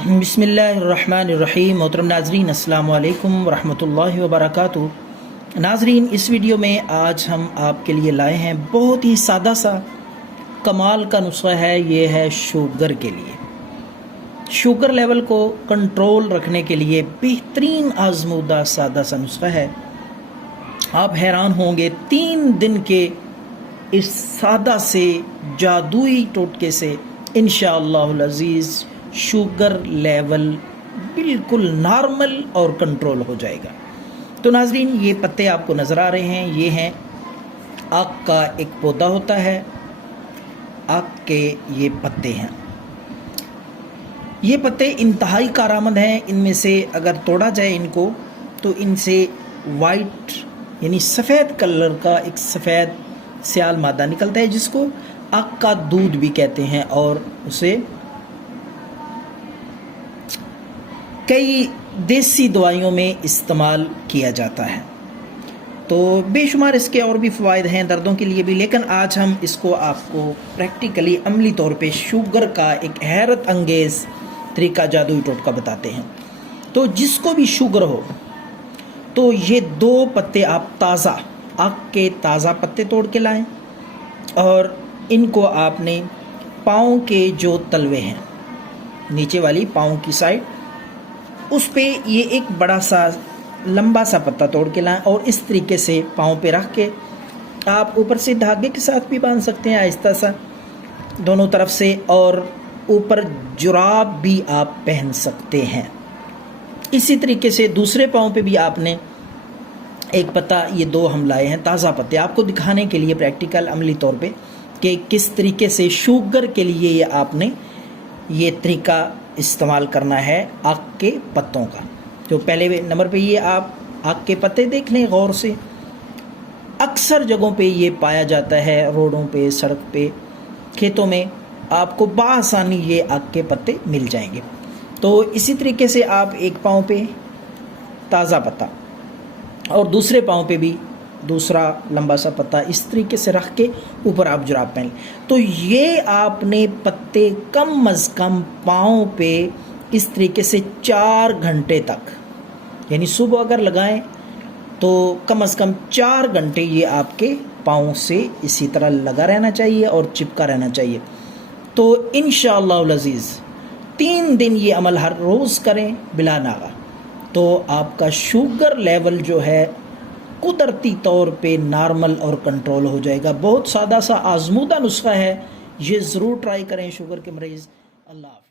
بسم اللہ الرحمن الرحیم۔ محترم ناظرین، السلام علیکم ورحمۃ اللہ وبرکاتہ۔ ناظرین، اس ویڈیو میں آج ہم آپ کے لیے لائے ہیں بہت ہی سادہ سا کمال کا نسخہ ہے۔ یہ ہے شوگر کے لیے، شوگر لیول کو کنٹرول رکھنے کے لیے بہترین آزمودہ سادہ سا نسخہ ہے۔ آپ حیران ہوں گے 3 دن کے اس سادہ سے جادوئی ٹوٹکے سے انشاءاللہ العزیز شوگر لیول بالکل نارمل اور کنٹرول ہو جائے گا۔ تو ناظرین، یہ پتے آپ کو نظر آ رہے ہیں، یہ ہیں آک کا ایک پودا ہوتا ہے، آک کے یہ پتے ہیں۔ یہ پتے انتہائی کارآمد ہیں۔ ان میں سے اگر توڑا جائے ان کو تو ان سے وائٹ یعنی سفید کلر کا ایک سفید سیال مادہ نکلتا ہے، جس کو آک کا دودھ بھی کہتے ہیں، اور اسے کئی دیسی دوائیوں میں استعمال کیا جاتا ہے۔ تو بے شمار اس کے اور بھی فوائد ہیں دردوں کے لیے بھی، لیکن آج ہم اس کو آپ کو پریکٹیکلی عملی طور پہ شوگر کا ایک حیرت انگیز طریقہ جادوئی ٹوٹکا بتاتے ہیں۔ تو جس کو بھی شوگر ہو تو یہ 2 پتے آپ تازہ آک کے تازہ پتے توڑ کے لائیں، اور ان کو آپ نے پاؤں کے جو تلوے ہیں، نیچے والی پاؤں کی سائڈ، اس پہ یہ ایک بڑا سا لمبا سا پتا توڑ کے لائیں، اور اس طریقے سے پاؤں پہ رکھ کے آپ اوپر سے دھاگے کے ساتھ بھی باندھ سکتے ہیں آہستہ سا دونوں طرف سے، اور اوپر جراب بھی آپ پہن سکتے ہیں۔ اسی طریقے سے دوسرے پاؤں پہ بھی آپ نے ایک پتا، یہ 2 ہم لائے ہیں تازہ پتے آپ کو دکھانے کے لیے پریکٹیکل عملی طور پہ کہ کس طریقے سے شوگر کے لیے یہ آپ نے یہ طریقہ استعمال کرنا ہے آک کے پتوں کا۔ تو پہلے نمبر پہ یہ آپ آک کے پتے دیکھ لیں غور سے، اکثر جگہوں پہ یہ پایا جاتا ہے، روڈوں پہ، سڑک پہ، کھیتوں میں آپ کو بآسانی یہ آک کے پتے مل جائیں گے۔ تو اسی طریقے سے آپ ایک پاؤں پہ تازہ پتا اور دوسرے پاؤں پہ بھی دوسرا لمبا سا پتا اس طریقے سے رکھ کے اوپر آپ جراب پہن لیں۔ تو یہ آپ نے پتے کم از کم پاؤں پہ اس طریقے سے 4 گھنٹے تک، یعنی صبح اگر لگائیں تو کم از کم 4 گھنٹے یہ آپ کے پاؤں سے اسی طرح لگا رہنا چاہیے اور چپکا رہنا چاہیے۔ تو انشاءاللہ العزیز 3 دن یہ عمل ہر روز کریں بلا ناغہ، تو آپ کا شوگر لیول جو ہے قدرتی طور پہ نارمل اور کنٹرول ہو جائے گا۔ بہت سادہ سا آزمودہ نسخہ ہے، یہ ضرور ٹرائی کریں شوگر کے مریض۔ اللہ حافظ۔